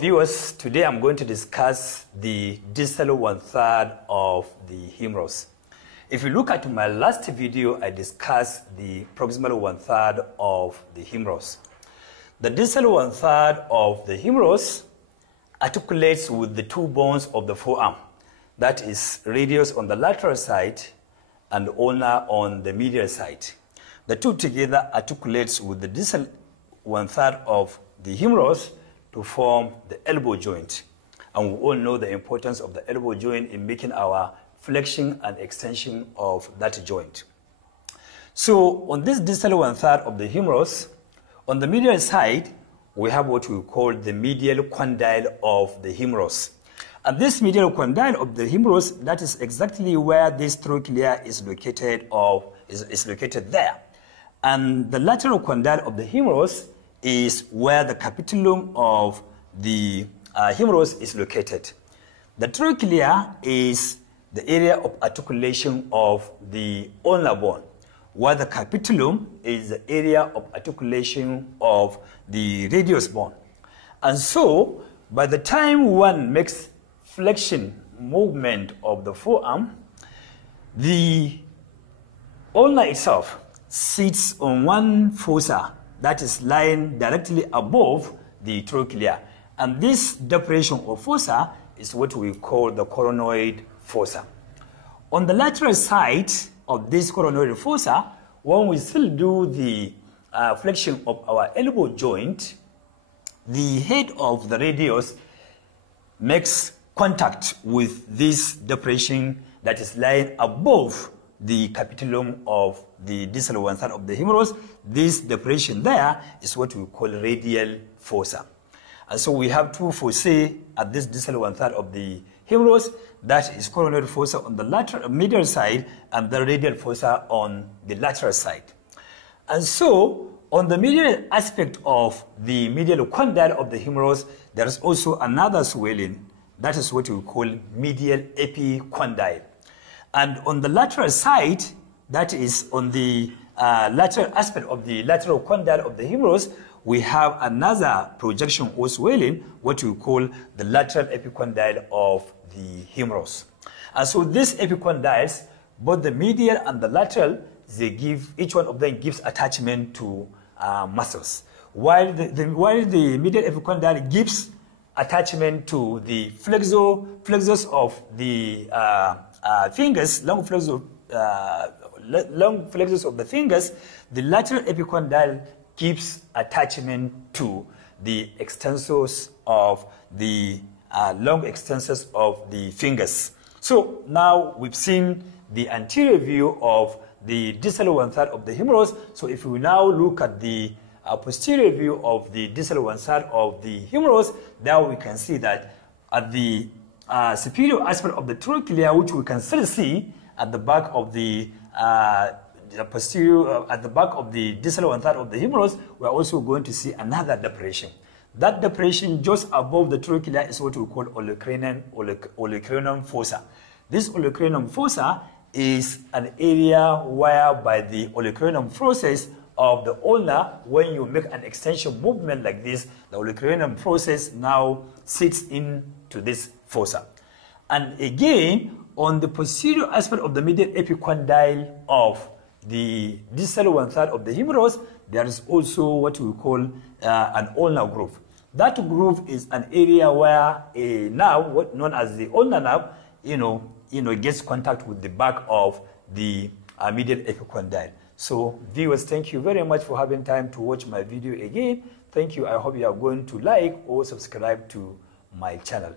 viewers, today I'm going to discuss the distal 1/3 of the humerus. If you look at my last video, I discussed the proximal 1/3 of the humerus. The distal 1/3 of the humerus articulates with the two bones of the forearm, that is radius on the lateral side and ulnar on the medial side. The two together articulates with the distal 1/3 of the humerus to form the elbow joint. And we all know the importance of the elbow joint in making our flexion and extension of that joint. So on this distal 1/3 of the humerus, on the medial side, we have what we call the medial condyle of the humerus. And this medial condyle of the humerus, that is exactly where this trochlea is located, or is located there. And the lateral condyle of the humerus is where the capitulum of the humerus is located. The trochlea is the area of articulation of the ulnar bone, while the capitulum is the area of articulation of the radius bone. And so, by the time one makes flexion movement of the forearm, the ulnar itself sits on one fossa that is lying directly above the trochlea. And this depression of fossa is what we call the coronoid fossa. On the lateral side of this coronoid fossa, when we still do the flexion of our elbow joint, the head of the radius makes contact with this depression that is lying above the capitulum of the distal 1/3 of the humerus. This depression there is what we call radial fossa. And so we have two fossae at this distal 1/3 of the humerus. That is coronoid fossa on the lateral medial side and the radial fossa on the lateral side. And so on the medial aspect of the medial condyle of the humerus, there is also another swelling. That is what we call medial epicondyle. And on the lateral side, that is on the lateral aspect of the lateral condyle of the humerus, we have another projection or swelling, what we call the lateral epicondyle of the humerus. And so these epicondyles, both the medial and the lateral, they give, each one of them gives attachment to muscles. While the medial epicondyle gives attachment to the flexors of the fingers, long flexors of the fingers, the lateral epicondyle gives attachment to the extensors of the long extensors of the fingers. So now we've seen the anterior view of the distal 1/3 of the humerus. So if we now look at the posterior view of the distal 1/3 of the humerus, now we can see that at the superior aspect of the trochlea, which we can still see at the back of the posterior, at the back of the distal 1/3 of the humerus, we are also going to see another depression. That depression just above the trochlea is what we call Olecranon Fossa. This Olecranon Fossa is an area where by the Olecranon process of the ulna, when you make an extension movement like this, the Olecranon process now sits into this fossa. And again, on the posterior aspect of the medial epicondyle of the distal 1/3 of the humerus, there is also what we call an ulnar groove. That groove is an area where a nerve, what known as the ulnar nerve, gets contact with the back of the medial epicondyle. So viewers, thank you very much for having time to watch my video again. Thank you. I hope you are going to like or subscribe to my channel.